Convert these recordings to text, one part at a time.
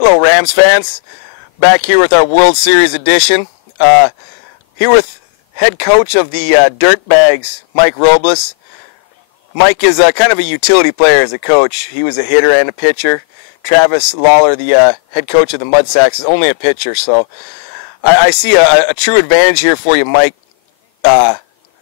Hello, Rams fans. Back here with our World Series edition. Here with head coach of the Dirtbags, Mike Robles. Mike is kind of a utility player as a coach. He was a hitter and a pitcher. Travis Lawler, the head coach of the Mudsacks, is only a pitcher. So I see a true advantage here for you, Mike,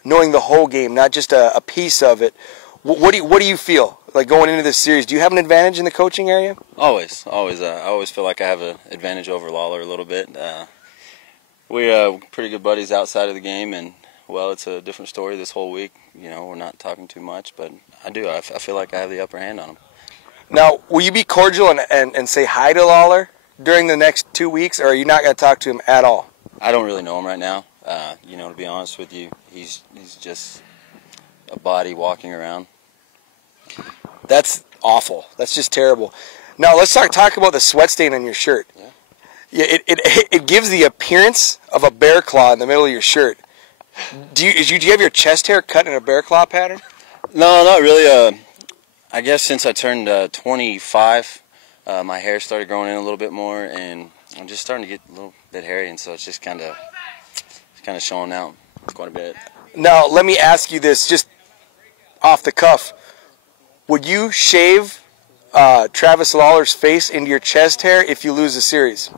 knowing the whole game, not just a piece of it. What do you feel like going into this series? Do you have an advantage in the coaching area? Always. I always feel like I have an advantage over Lawler a little bit. We're pretty good buddies outside of the game, and well, it's a different story this whole week. You know, we're not talking too much, but I do. I feel like I have the upper hand on him. Now, will you be cordial and say hi to Lawler during the next 2 weeks, or are you not going to talk to him at all? I don't really know him right now. You know, to be honest with you, he's just a body walking around. That's awful. That's just terrible. Now let's talk about the sweat stain on your shirt. Yeah, it gives the appearance of a bear claw in the middle of your shirt. Do you have your chest hair cut in a bear claw pattern? No, not really. I guess since I turned 25, my hair started growing in a little bit more, and I'm just starting to get a little bit hairy, and so it's just kind of showing out quite a bit. Now let me ask you this, just off the cuff. Would you shave Travis Lawler's face into your chest hair if you lose the series?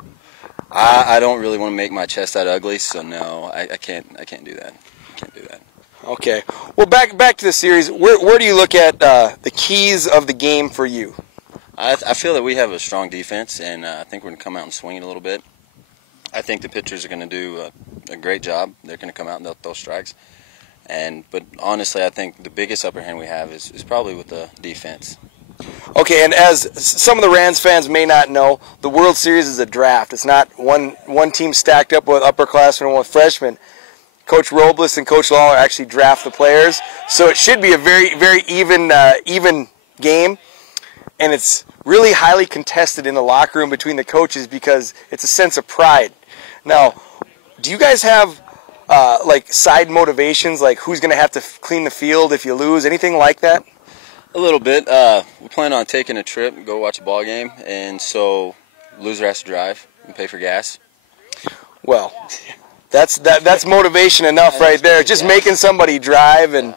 I don't really want to make my chest that ugly, so no, I can't do that. I can't do that. Okay. Well, back to the series. Where do you look at the keys of the game for you? I feel that we have a strong defense, and I think we're going to come out and swing it a little bit. I think the pitchers are going to do a great job. They're going to come out and they'll throw strikes. But honestly, I think the biggest upper hand we have is probably with the defense. Okay, and as some of the Rams fans may not know, the World Series is a draft. It's not one team stacked up with upperclassmen and with freshmen. Coach Robles and Coach Lawler actually draft the players, so it should be a very, very even game, and it's really highly contested in the locker room between the coaches because it's a sense of pride. Now, do you guys have like side motivations, like who's going to have to clean the field if you lose, anything like that? A little bit. We plan on taking a trip, go watch a ball game, and so loser has to drive and pay for gas. Well, that's motivation enough right there. Just making somebody drive and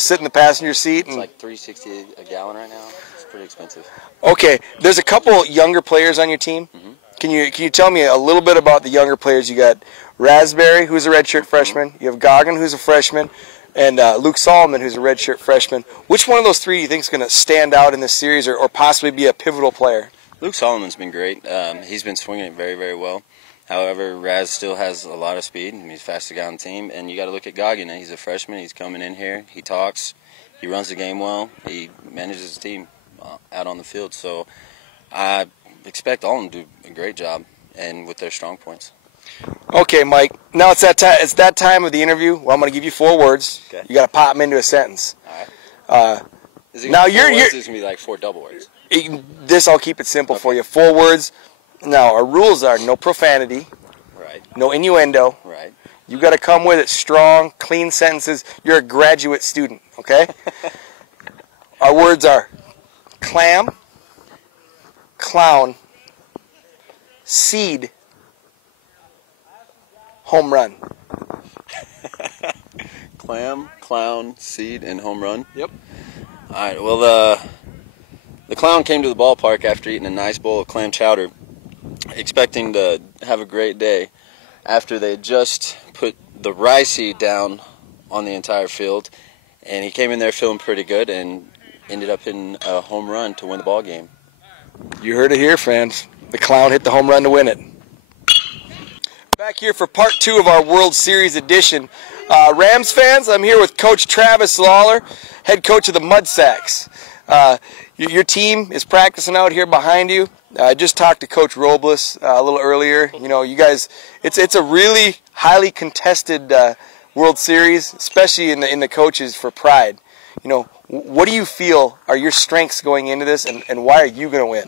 sit in the passenger seat. It's like $3.60 a gallon right now. It's pretty expensive. Okay, there's a couple younger players on your team. Mm-hmm. Can you tell me a little bit about the younger players? You got Raspberry, who's a redshirt freshman. You have Goggin, who's a freshman, and Luke Solomon, who's a redshirt freshman. Which one of those three do you think is going to stand out in this series or possibly be a pivotal player? Luke Solomon's been great. He's been swinging it very, very well. However, Raz still has a lot of speed, and he's the fastest guy on the team. And you got to look at Goggin. He's a freshman. He's coming in here. He talks. He runs the game well. He manages his team out on the field. So I expect all of them to do a great job and with their strong points. Okay, Mike. Now it's that time of the interview. Well, I'm going to give you 4 words. Okay. You got to pop them into a sentence. All right. Is it now you're going to be like 4 double words. This I'll keep it simple for you. 4 words. Now our rules are no profanity. Right. No innuendo. Right. You got to come with it strong, clean sentences. You're a graduate student, okay? Our words are clam, clown, seed, home run. Clam, clown, seed, and home run? Yep. All right, well, the clown came to the ballpark after eating a nice bowl of clam chowder, expecting to have a great day after they just put the rye seed down on the entire field, and he came in there feeling pretty good and ended up hitting a home run to win the ball game. You heard it here, fans. The clown hit the home run to win it. Back here for part 2 of our World Series edition. Rams fans, I'm here with Coach Travis Lawler, head coach of the Mudsacks. Your team is practicing out here behind you. I just talked to Coach Robles a little earlier. You know, you guys, it's a really highly contested World Series, especially in the coaches for pride. You know, what do you feel are your strengths going into this, and why are you going to win?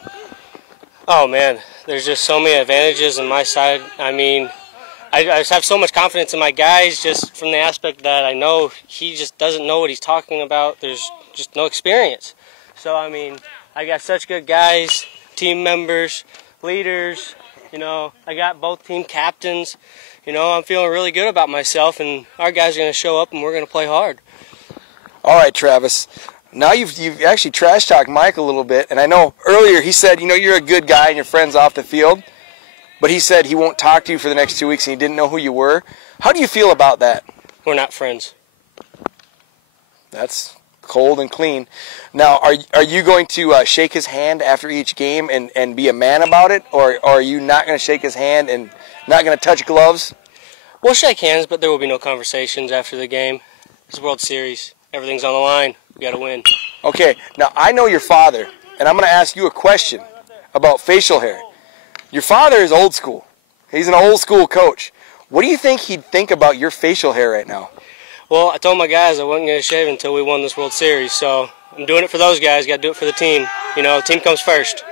Oh man, there's just so many advantages on my side. I mean, I just have so much confidence in my guys, just from the aspect that I know he just doesn't know what he's talking about. There's just no experience. So I mean, I got such good guys, team members. leaders. You know, I got both team captains. You know, I'm feeling really good about myself, and our guys are going to show up, and we're going to play hard. All right, Travis. Now you've actually trash talked Mike a little bit, and I know earlier he said, you know, you're a good guy and your friend's off the field, but he said he won't talk to you for the next 2 weeks and he didn't know who you were. How do you feel about that? We're not friends. That's cold and clean. Now, are you going to shake his hand after each game and be a man about it, or are you not going to shake his hand and not going to touch gloves? We'll shake hands, but there will be no conversations after the game. It's World Series. Everything's on the line. We got to win. Okay, now I know your father, and I'm going to ask you a question about facial hair. Your father is old school. He's an old school coach. What do you think he'd think about your facial hair right now? Well, I told my guys I wasn't going to shave until we won this World Series, so I'm doing it for those guys. Got to do it for the team. You know, team comes first.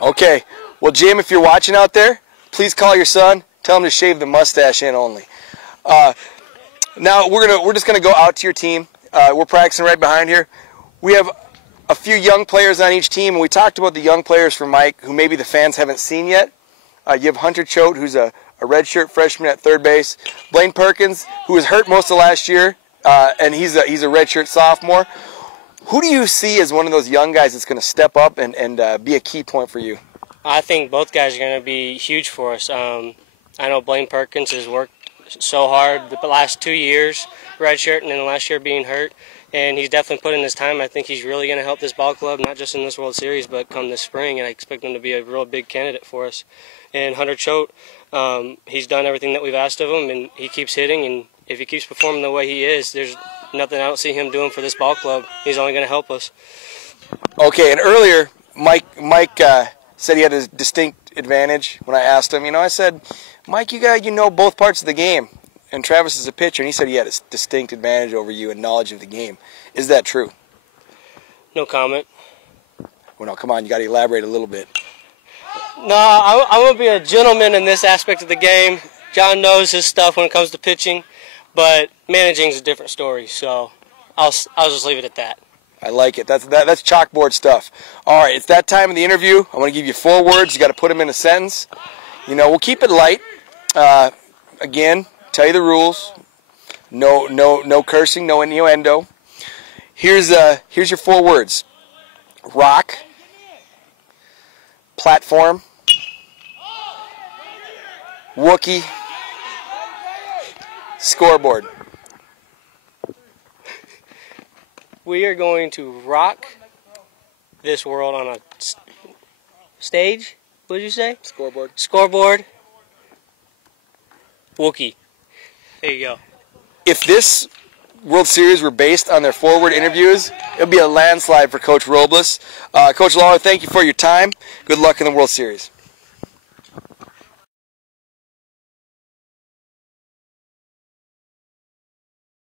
Okay. Well, Jim, if you're watching out there, please call your son. Tell him to shave the mustache in only. Now we're just gonna go out to your team. We're practicing right behind here. We have a few young players on each team, and we talked about the young players for Mike, who maybe the fans haven't seen yet. You have Hunter Choate, who's a redshirt freshman at third base. Blaine Perkins, who was hurt most of last year, and he's a redshirt sophomore. Who do you see as one of those young guys that's going to step up and be a key point for you? I think both guys are going to be huge for us. I know Blaine Perkins has worked so hard the last 2 years, redshirt, and then last year being hurt. And he's definitely put in his time. I think he's really going to help this ball club, not just in this World Series, but come this spring. And I expect him to be a real big candidate for us. And Hunter Choate, he's done everything that we've asked of him, and he keeps hitting. And if he keeps performing the way he is, there's nothing I don't see him doing for this ball club. He's only going to help us. Okay, and earlier, Mike said he had a distinct advantage when I asked him. You know, I said, Mike, you know both parts of the game. And Travis is a pitcher, and he said he had a distinct advantage over you in knowledge of the game. Is that true? No comment. Well, no, come on, you got to elaborate a little bit. No, I'm going to be a gentleman in this aspect of the game. John knows his stuff when it comes to pitching, but managing is a different story, so I'll just leave it at that. I like it. That's chalkboard stuff. All right, it's that time of the interview. I want to give you 4 words. You got to put them in a sentence. You know, we'll keep it light. Again, tell you the rules. No cursing, no innuendo. Here's your 4 words: rock, platform, Wookie, scoreboard. We are going to rock this world on a stage. What did you say? Scoreboard. Scoreboard. Wookie. There you go. If this World Series were based on their forward interviews, it would be a landslide for Coach Robles. Coach Lawler, thank you for your time. Good luck in the World Series.